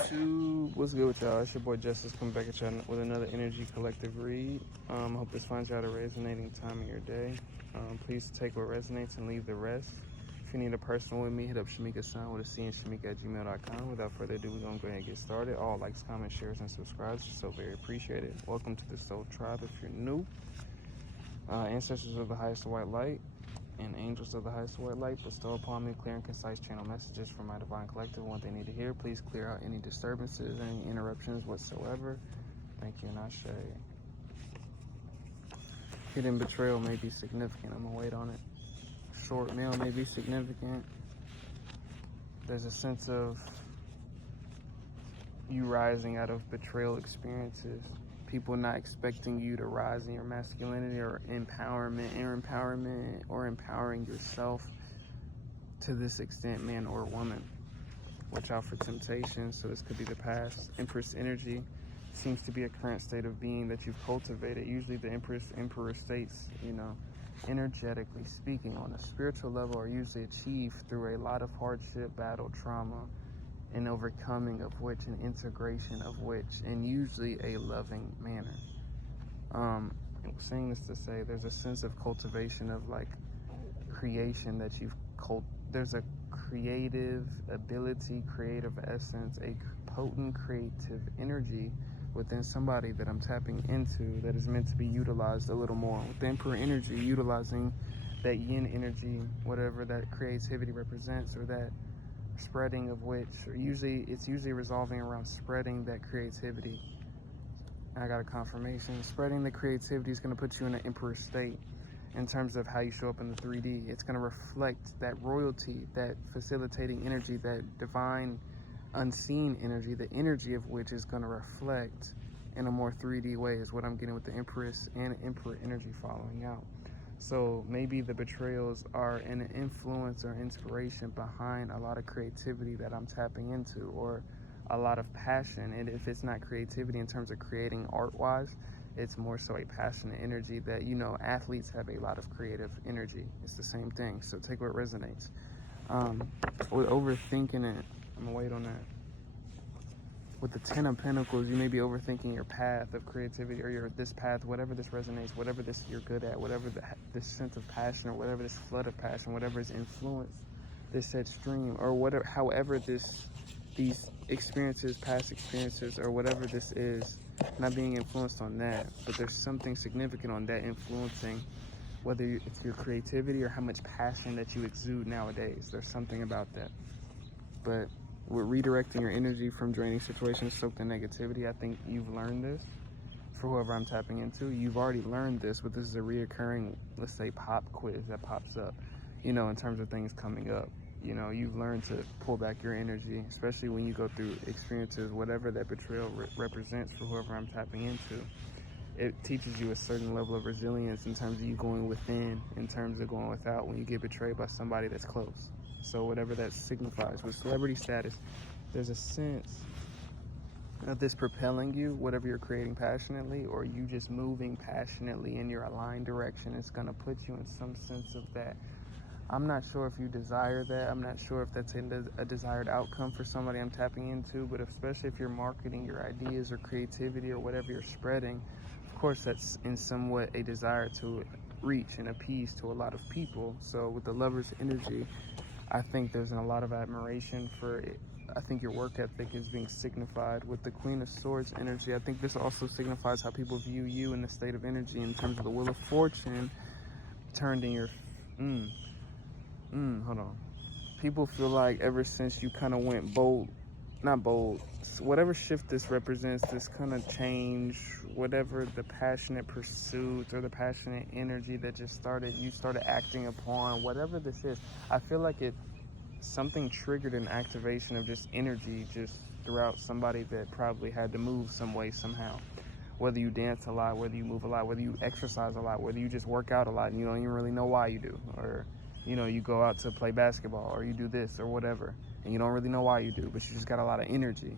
YouTube, what's good with y'all? It's your boy Justice coming back at y'all with another Energy Collective read. I hope this finds y'all at a resonating time of your day. Please take what resonates and leave the rest. If you need a personal with me, hit up Shamika Sun with a C and Shamika@gmail.com. Without further ado, we're gonna go ahead and get started. All likes, comments, shares, and subscribes are so very appreciated. Welcome to the Soul Tribe if you're new. Ancestors of the highest white light and angels of the highest white light, bestow upon me clear and concise channel messages from my divine collective, what they need to hear. Please clear out any disturbances, any interruptions whatsoever. Thank you, and Ashe. Hidden betrayal may be significant. I'm gonna wait on it. Short meal may be significant. There's a sense of you rising out of betrayal experiences. People not expecting you to rise in your masculinity or empowerment or empowering yourself to this extent, man or woman. Watch out for temptation. So this could be the past. Empress energy seems to be a current state of being that you've cultivated. Usually the emperor states, energetically speaking, on a spiritual level, are usually achieved through a lot of hardship, battle, trauma, an overcoming of which, an integration of which, and usually a loving manner. I'm saying this to say there's a sense of cultivation of like creation that there's a creative ability, creative essence, a potent creative energy within somebody that I'm tapping into that is meant to be utilized a little more. With the Emperor energy, utilizing that yin energy, whatever that creativity represents, or that spreading of which, or it's usually resolving around spreading that creativity. I got a confirmation. Spreading the creativity is going to put you in an emperor state in terms of how you show up in the 3D. It's going to reflect that royalty, that facilitating energy, that divine unseen energy, the energy of which is going to reflect in a more 3D way is what I'm getting with the Empress and Emperor energy following out. So maybe the betrayals are an influence or inspiration behind a lot of creativity that I'm tapping into, or a lot of passion. And if it's not creativity in terms of creating art-wise, it's more so a passionate energy that, athletes have a lot of creative energy. It's the same thing. So take what resonates. With overthinking it, I'm gonna wait on that. With the 10 of Pentacles, you may be overthinking your path of creativity, or this path, whatever this resonates, whatever this you're good at, whatever this sense of passion, or whatever this flood of passion, whatever is influenced this said stream, or whatever, however these experiences, past experiences, or whatever this is, not being influenced on that, but there's something significant on that influencing whether it's your creativity or how much passion that you exude nowadays. There's something about that. But with redirecting your energy from draining situations soaked in negativity, I think you've learned this. For whoever I'm tapping into, you've already learned this, but this is a reoccurring, let's say, pop quiz that pops up, in terms of things coming up. You've learned to pull back your energy, especially when you go through experiences, whatever that betrayal represents for whoever I'm tapping into. It teaches you a certain level of resilience in terms of you going within, in terms of going without when you get betrayed by somebody that's close. So whatever that signifies. With celebrity status, there's a sense of this propelling you, whatever you're creating passionately, or you just moving passionately in your aligned direction. It's going to put you in some sense of that. I'm not sure if you desire that. I'm not sure if that's a desired outcome for somebody I'm tapping into, but especially if you're marketing your ideas or creativity or whatever you're spreading, of course that's in somewhat a desire to reach and appease to a lot of people. So with the Lover's energy, I think there's a lot of admiration for it. I think your work ethic is being signified with the Queen of Swords energy. I think this also signifies how people view you in the state of energy in terms of the Wheel of Fortune turned in your... hold on. People feel like ever since you kind of went not bold, whatever shift this represents, this kind of change, whatever the passionate pursuit or the passionate energy that you started acting upon, whatever this is, I feel like something triggered an activation of just energy just throughout somebody that probably had to move some way, somehow. Whether you dance a lot, whether you move a lot, whether you exercise a lot, whether you just work out a lot and you don't even really know why you do, or you go out to play basketball, or you do this or whatever, and you don't really know why you do, but you just got a lot of energy.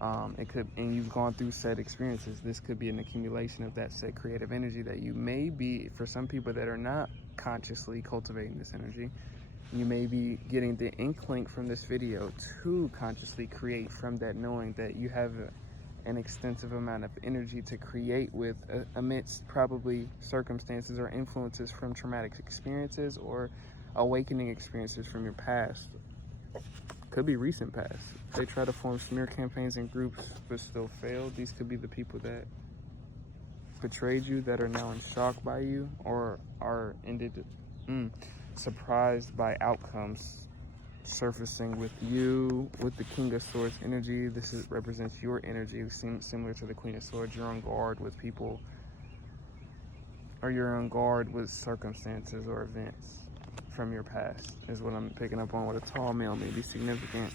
And you've gone through said experiences. This could be an accumulation of that said creative energy that you may be, for some people that are not consciously cultivating this energy, You may be getting the inkling from this video to consciously create from that, knowing that you have an extensive amount of energy to create with amidst probably circumstances or influences from traumatic experiences or awakening experiences from your past. Could be recent past. They try to form smear campaigns and groups but still failed. These could be the people that betrayed you, that are now in shock by you, or are surprised by outcomes surfacing with you. With the King of Swords energy, represents your energy, similar to the Queen of Swords. You're on guard with people, or you're on guard with circumstances or events from your past, is what I'm picking up on. With a tall male may be significant,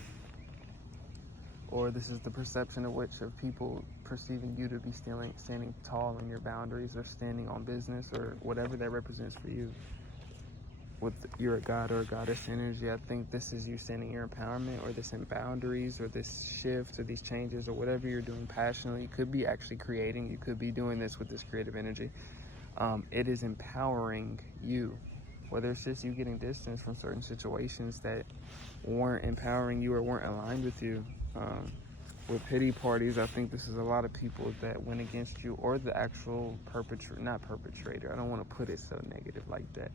or this is the perception of people perceiving you to be standing tall in your boundaries, or standing on business, or whatever that represents for you. With you're a god or a goddess energy, I think this is you standing in your empowerment, or this in boundaries, or this shift, or these changes, or whatever you're doing passionately. You could be actually creating. You could be doing this with this creative energy. It is empowering you. Whether it's just you getting distance from certain situations that weren't empowering you or weren't aligned with you. With pity parties, I think this is a lot of people that went against you, or the actual not perpetrator. I don't want to put it so negative like that.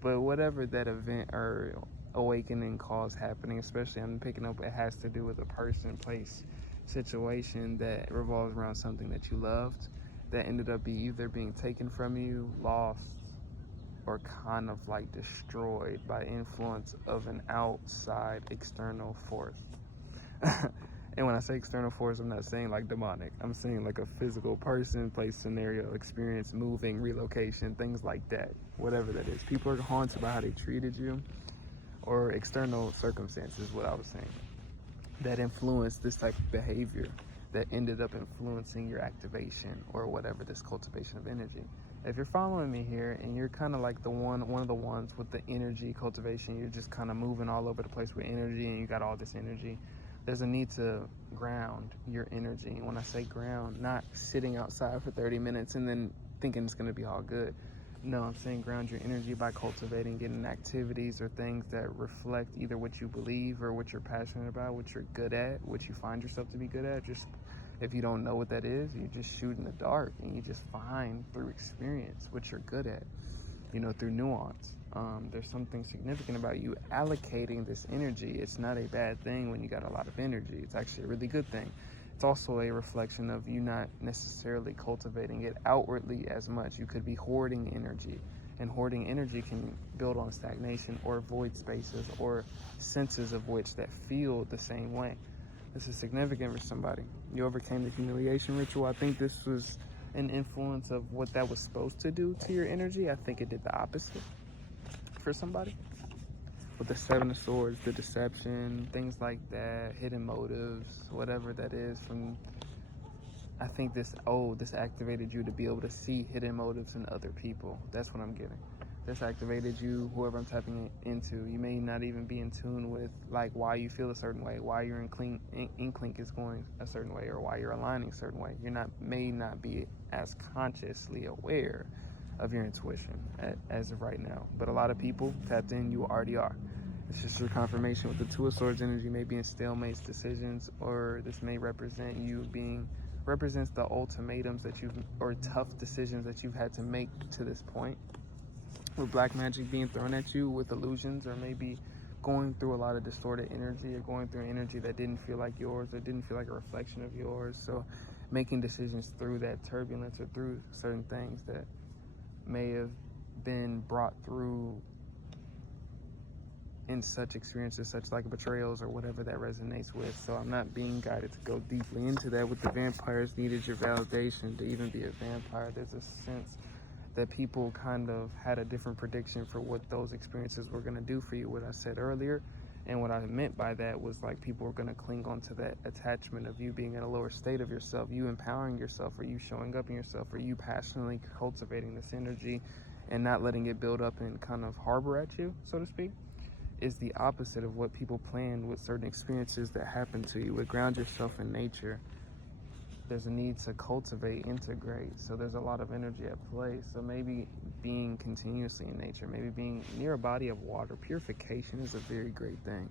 But whatever that event or awakening cause happening, especially I'm picking up, it has to do with a person, place, situation that revolves around something that you loved, that ended up either being taken from you, lost, or kind of like destroyed by influence of an outside external force. And when I say external force, I'm not saying like demonic. I'm saying like a physical person, place, scenario, experience, moving, relocation, things like that. Whatever that is. People are haunted by how they treated you, or external circumstances, what I was saying, that influenced this type of behavior, that ended up influencing your activation, or whatever, this cultivation of energy. If you're following me here, and you're kind of like one of the ones with the energy cultivation, you're just kind of moving all over the place with energy, and you got all this energy, there's a need to ground your energy. And when I say ground, not sitting outside for 30 minutes and then thinking it's going to be all good. No, I'm saying ground your energy by cultivating, getting activities or things that reflect either what you believe or what you're passionate about, what you're good at, what you find yourself to be good at. Just if you don't know what that is, you just shoot in the dark, and you just find through experience what you're good at, through nuance. There's something significant about you allocating this energy. It's not a bad thing when you got a lot of energy. It's actually a really good thing. It's also a reflection of you not necessarily cultivating it outwardly as much. You could be hoarding energy, and hoarding energy can build on stagnation or void spaces or senses of which that feel the same way. This is significant for somebody. You overcame the humiliation ritual. I think this was an influence of what that was supposed to do to your energy. I think it did the opposite for somebody. With the Seven of Swords, the deception, things like that, hidden motives, whatever that is. I think this activated you to be able to see hidden motives in other people. That's what I'm getting. This activated you, whoever I'm tapping into. You may not even be in tune with like why you feel a certain way, why your inkling is going a certain way, or why you're aligning a certain way. May not be as consciously aware of your intuition as of right now. But a lot of people tapped in, you already are. It's just your confirmation. With the Two of Swords energy, may be in stalemates, decisions, or this may represent represents the ultimatums or tough decisions that you've had to make to this point. With black magic being thrown at you with illusions, or maybe going through a lot of distorted energy, or going through energy that didn't feel like yours, or didn't feel like a reflection of yours. So making decisions through that turbulence, or through certain things that may have been brought through in such experiences, such like betrayals or whatever that resonates with. So I'm not being guided to go deeply into that. With the vampires, needed your validation to even be a vampire. There's a sense that people kind of had a different prediction for what those experiences were going to do for you, what I said earlier. And what I meant by that was like people were going to cling on to that attachment of you being in a lower state of yourself, you empowering yourself, or you showing up in yourself, or you passionately cultivating this energy and not letting it build up and kind of harbor at you, so to speak, is the opposite of what people planned with certain experiences that happen to you. Would ground yourself in nature. there's a need to cultivate, integrate. So there's a lot of energy at play. So maybe being continuously in nature, maybe being near a body of water. Purification is a very great thing.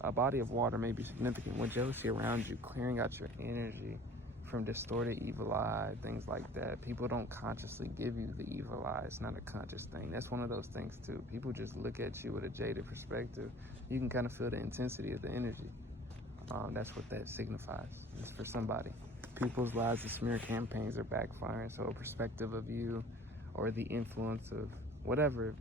A body of water may be significant with jealousy around you, clearing out your energy from distorted evil eye, things like that. People don't consciously give you the evil eye. It's not a conscious thing. That's one of those things too. People just look at you with a jaded perspective. You can kind of feel the intensity of the energy. That's what that signifies. It's for somebody. People's lies and smear campaigns are backfiring. So a perspective of you or the influence of whatever.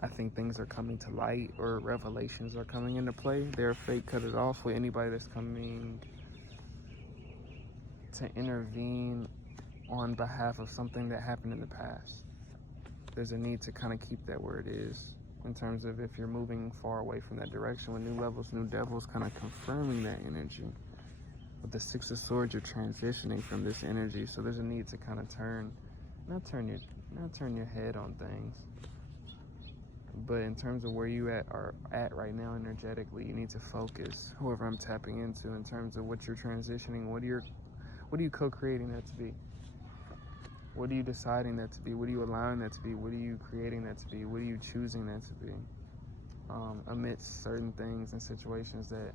I think things are coming to light, or revelations are coming into play. They're fake, cut it off with anybody that's coming to intervene on behalf of something that happened in the past. There's a need to kind of keep that where it is, in terms of if you're moving far away from that direction with new levels, new devils, kind of confirming that energy. With the Six of Swords, you're transitioning from this energy, so there's a need to kind of not turn your head on things, but in terms of where you are at right now energetically, you need to focus. Whoever I'm tapping into, in terms of what you're transitioning, what are you co-creating that to be? What are you deciding that to be? What are you allowing that to be? What are you creating that to be? What are you choosing that to be? Amidst certain things and situations that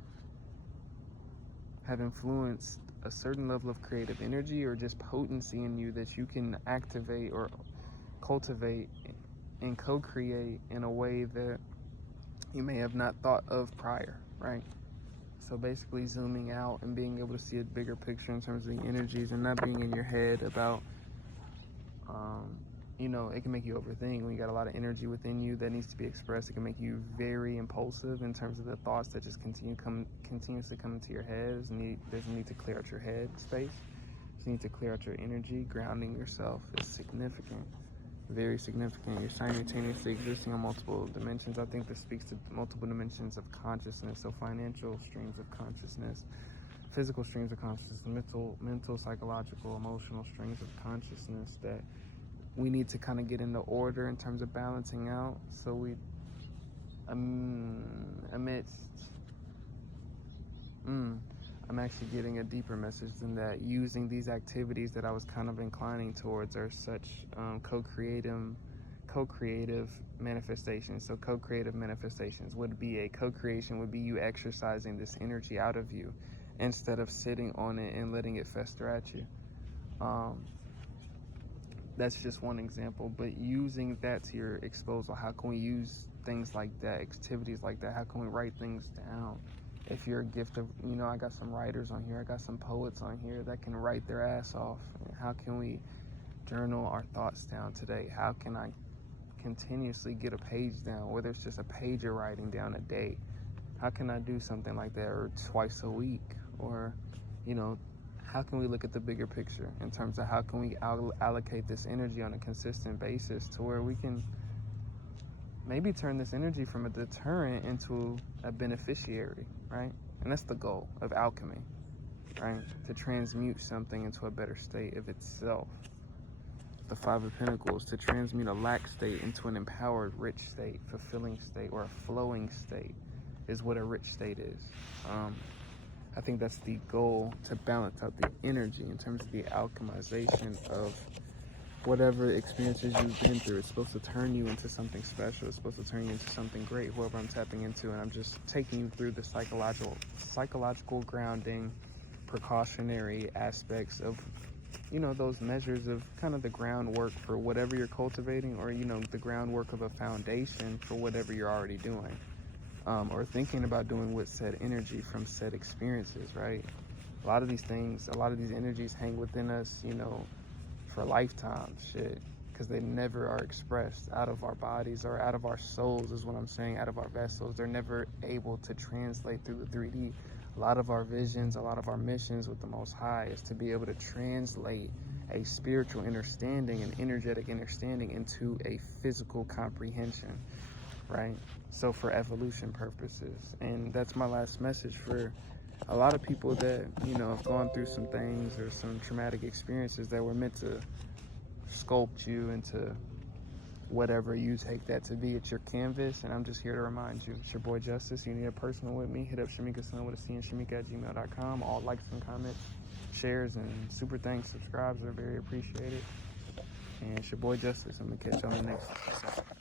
have influenced a certain level of creative energy or just potency in you that you can activate or cultivate and co-create in a way that you may have not thought of prior, right? So basically zooming out and being able to see a bigger picture in terms of the energies, and not being in your head about, it can make you overthink. When you got a lot of energy within you that needs to be expressed, it can make you very impulsive in terms of the thoughts that just continuously come into your head. There's a need to clear out your head space. You need to clear out your energy. Grounding yourself is significant, very significant. You're simultaneously existing on multiple dimensions. I think this speaks to multiple dimensions of consciousness. So financial streams of consciousness, physical streams of consciousness, mental, psychological, emotional streams of consciousness that we need to kind of get into order in terms of balancing out. So we, I'm actually getting a deeper message than that. Using these activities that I was kind of inclining towards are such co-creative manifestations. So co-creative manifestations would be co-creation would be you exercising this energy out of you instead of sitting on it and letting it fester at you. That's just one example, but using that to your disposal. How can we use things like that, activities like that? How can we write things down? If you're a gift of, I got some writers on here, I got some poets on here that can write their ass off. How can we journal our thoughts down today? How can I continuously get a page down, whether it's just a page of writing down a day? How can I do something like that, or twice a week? Or, how can we look at the bigger picture in terms of how can we allocate this energy on a consistent basis to where we can maybe turn this energy from a deterrent into a beneficiary, right? And that's the goal of alchemy, right? To transmute something into a better state of itself. The Five of Pentacles, to transmute a lack state into an empowered, rich state, fulfilling state, or a flowing state is what a rich state is. I think that's the goal, to balance out the energy in terms of the alchemization of whatever experiences you've been through. It's supposed to turn you into something special. It's supposed to turn you into something great, whoever I'm tapping into. And I'm just taking you through the psychological grounding, precautionary aspects of, those measures of kind of the groundwork for whatever you're cultivating, or, the groundwork of a foundation for whatever you're already doing, or thinking about doing with said energy from said experiences, right? A lot of these energies hang within us, for lifetime, because they never are expressed out of our bodies or out of our souls, is what I'm saying, out of our vessels. They're never able to translate through the 3D. A lot of our visions, a lot of our missions with the Most High is to be able to translate a spiritual understanding, an energetic understanding, into a physical comprehension, right? So for evolution purposes. And that's my last message for a lot of people that, have gone through some things or some traumatic experiences that were meant to sculpt you into whatever you take that to be. It's your canvas, and I'm just here to remind you. It's your boy Justice. You need a personal with me, hit up Shamika Sun with a C and Shamika@gmail.com. All likes and comments, shares, and super thanks, subscribes are very appreciated. And it's your boy Justice. I'm going to catch you on the next episode.